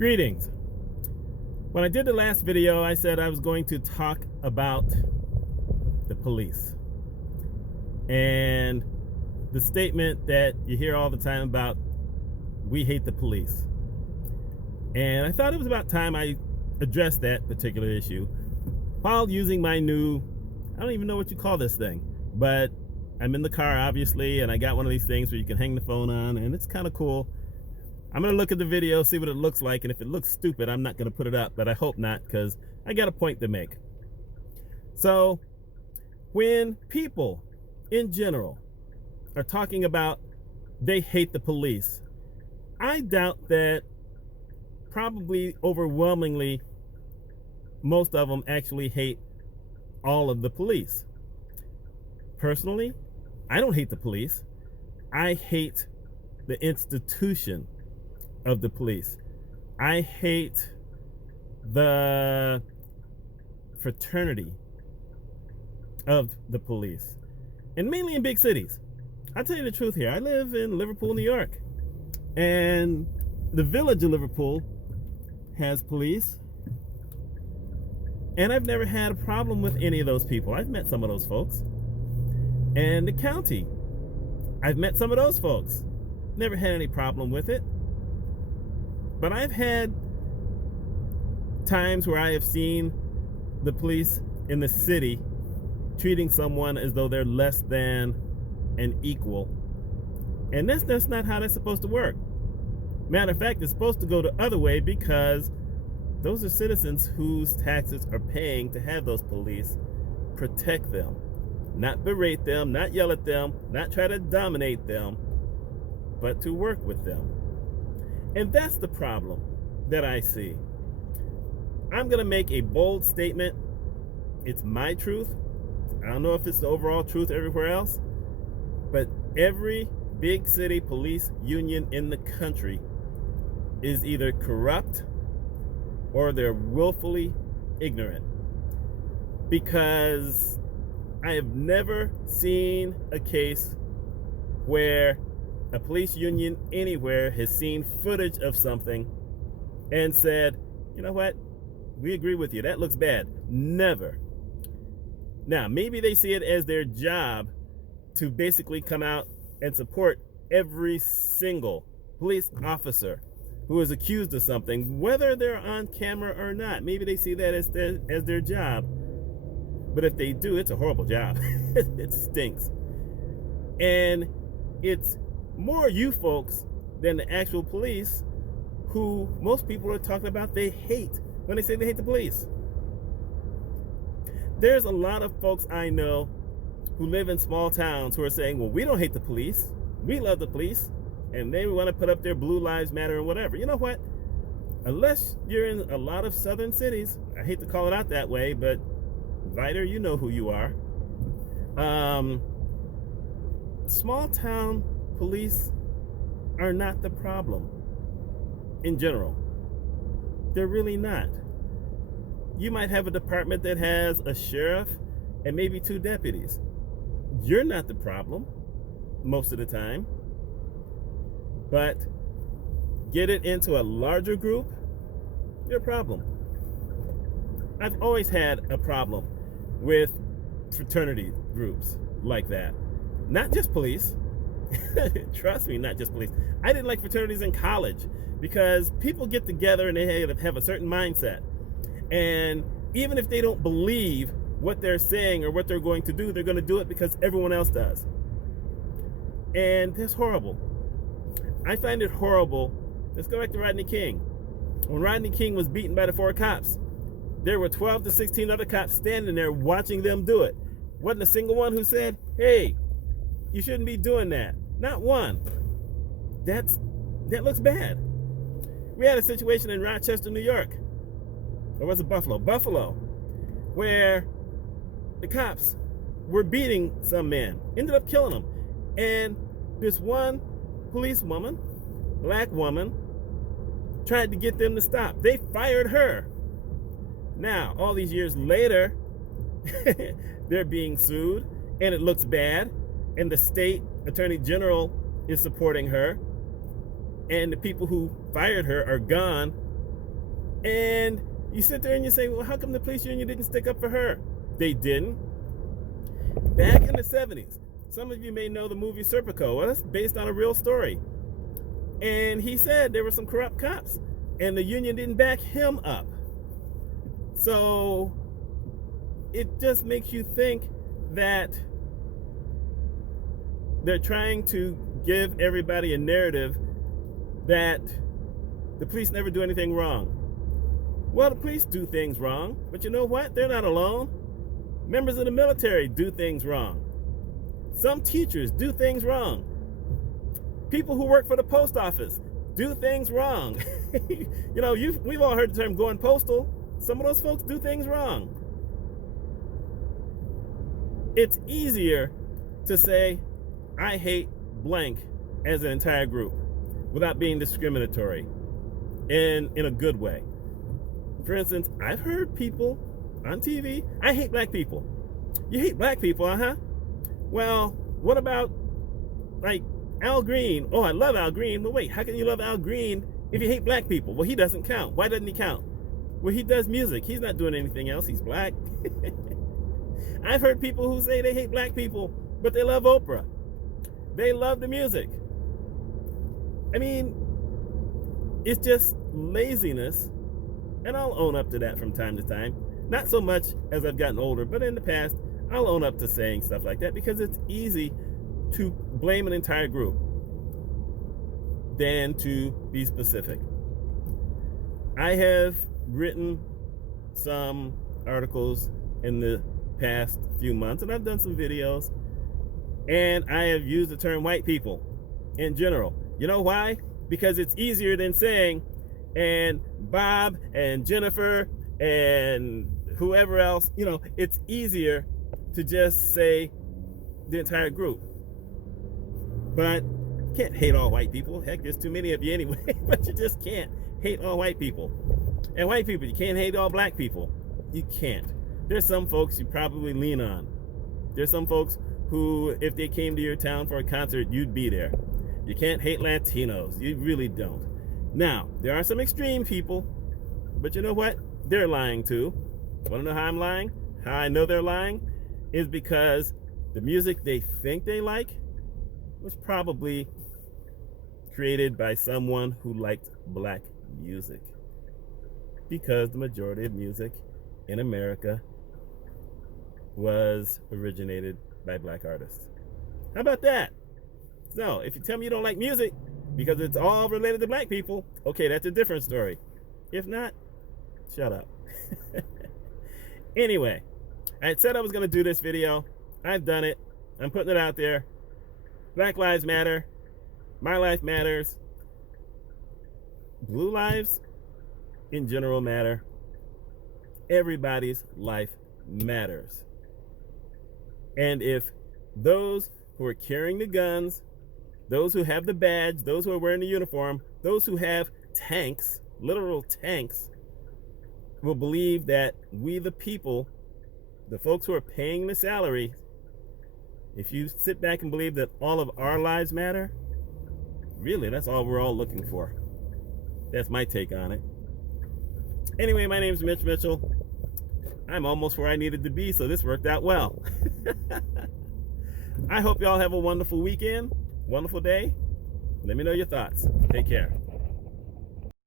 Greetings. When I did the last video, I said I was going to talk about the police and the statement that you hear all the time about we hate the police. And I thought it was about time I addressed that particular issue while using my new, I don't even know what you call this thing, but I'm in the car obviously, and I got one of these things where you can hang the phone on, and it's kind of cool. I'm going to look at the video, see what it looks like, and if it looks stupid, I'm not going to put it up, but I hope not, because I got a point to make. So, when people, in general, are talking about they hate the police, I doubt that probably overwhelmingly most of them actually hate all of the police. Personally, I don't hate the police. I hate the institution of the police. I hate the fraternity of the police, and mainly in big cities. I'll tell you the truth here. I live in Liverpool, New York, and the village of Liverpool has police, and I've never had a problem with any of those people. I've met some of those folks. And the county, I've met some of those folks. Never had any problem with it. But I've had times where I have seen the police in the city treating someone as though they're less than an equal. And that's not how that's supposed to work. Matter of fact, it's supposed to go the other way, because those are citizens whose taxes are paying to have those police protect them. Not berate them, not yell at them, not try to dominate them, but to work with them. And that's the problem that I see. I'm going to make a bold statement. It's my truth. I don't know if it's the overall truth everywhere else, but every big city police union in the country is either corrupt or they're willfully ignorant. Because I have never seen a case where a police union anywhere has seen footage of something and said, you know what, we agree with you, that looks bad. Never. Now, maybe they see it as their job to basically come out and support every single police officer who is accused of something, whether they're on camera or not. Maybe they see that as their job. But if they do, it's a horrible job. It stinks. And it's more you folks than the actual police, who most people are talking about they hate when they say they hate the police. There's a lot of folks I know who live in small towns who are saying, well, we don't hate the police. We love the police. And they want to put up their Blue Lives Matter or whatever. You know what? Unless you're in a lot of southern cities, I hate to call it out that way, but Viter, you know who you are. Small town police are not the problem in general. They're really not. You might have a department that has a sheriff and maybe 2 deputies. You're not the problem most of the time. But get it into a larger group, you're a problem. I've always had a problem with fraternity groups like that. Not just police. Trust me, not just police. I didn't like fraternities in college because people get together and they have a certain mindset. And even if they don't believe what they're saying or what they're going to do, they're going to do it because everyone else does. And that's horrible. I find it horrible. Let's go back to Rodney King. When Rodney King was beaten by the 4 cops, there were 12 to 16 other cops standing there watching them do it. Wasn't a single one who said, hey, you shouldn't be doing that. Not one. That looks bad. We had a situation in Rochester, New York. Or was it Buffalo? Buffalo, where the cops were beating some men, ended up killing them. And this one policewoman, black woman, tried to get them to stop. They fired her. Now, all these years later, they're being sued, and it looks bad, and the state attorney general is supporting her, and the people who fired her are gone, And you sit there and you say, well, how come the police union didn't stick up for her? They didn't. Back in the 70s, some of you may know the movie Serpico. Well, that's based on a real story. And he said there were some corrupt cops, and the union didn't back him up. So it just makes you think that they're trying to give everybody a narrative that the police never do anything wrong. Well, the police do things wrong, but you know what? They're not alone. Members of the military do things wrong. Some teachers do things wrong. People who work for the post office do things wrong. You know, we've all heard the term going postal. Some of those folks do things wrong. It's easier to say, I hate blank as an entire group without being discriminatory and in a good way. For instance, I've heard people on TV, I hate black people. You hate black people, uh-huh? Well, what about like Al Green? Oh, I love Al Green. But wait, how can you love Al Green if you hate black people? Well, he doesn't count. Why doesn't he count? Well, he does music. He's not doing anything else. He's black. I've heard people who say they hate black people, but they love Oprah. They love the music. I mean, it's just laziness, and I'll own up to that from time to time. Not so much as I've gotten older, but in the past, I'll own up to saying stuff like that because it's easy to blame an entire group than to be specific. I have written some articles in the past few months, and I've done some videos, and I have used the term white people in general. You know why? Because it's easier than saying, and Bob and Jennifer and whoever else, you know, it's easier to just say the entire group. But you can't hate all white people. Heck, there's too many of you anyway, but you just can't hate all white people. And white people, you can't hate all black people. You can't. There's some folks you probably lean on. There's some folks who, if they came to your town for a concert, you'd be there. You can't hate Latinos. You really don't. Now, there are some extreme people, but you know what? They're lying too. Want to know how I'm lying? How I know they're lying? Is because the music they think they like was probably created by someone who liked black music. Because the majority of music in America was originated by black artists. How about that? So, if you tell me you don't like music because it's all related to black people, okay, that's a different story. If not, shut up. Anyway, I had said I was going to do this video. I've done it. I'm putting it out there. Black lives matter. My life matters. Blue lives in general matter. Everybody's life matters. And if those who are carrying the guns, those who have the badge, those who are wearing the uniform, those who have tanks, literal tanks, will believe that we the people, the folks who are paying the salary, if you sit back and believe that all of our lives matter, really, that's all we're all looking for. That's my take on it. Anyway, my name's Mitch Mitchell. I'm almost where I needed to be, so this worked out well. I hope y'all have a wonderful weekend, wonderful day. Let me know your thoughts. Take care.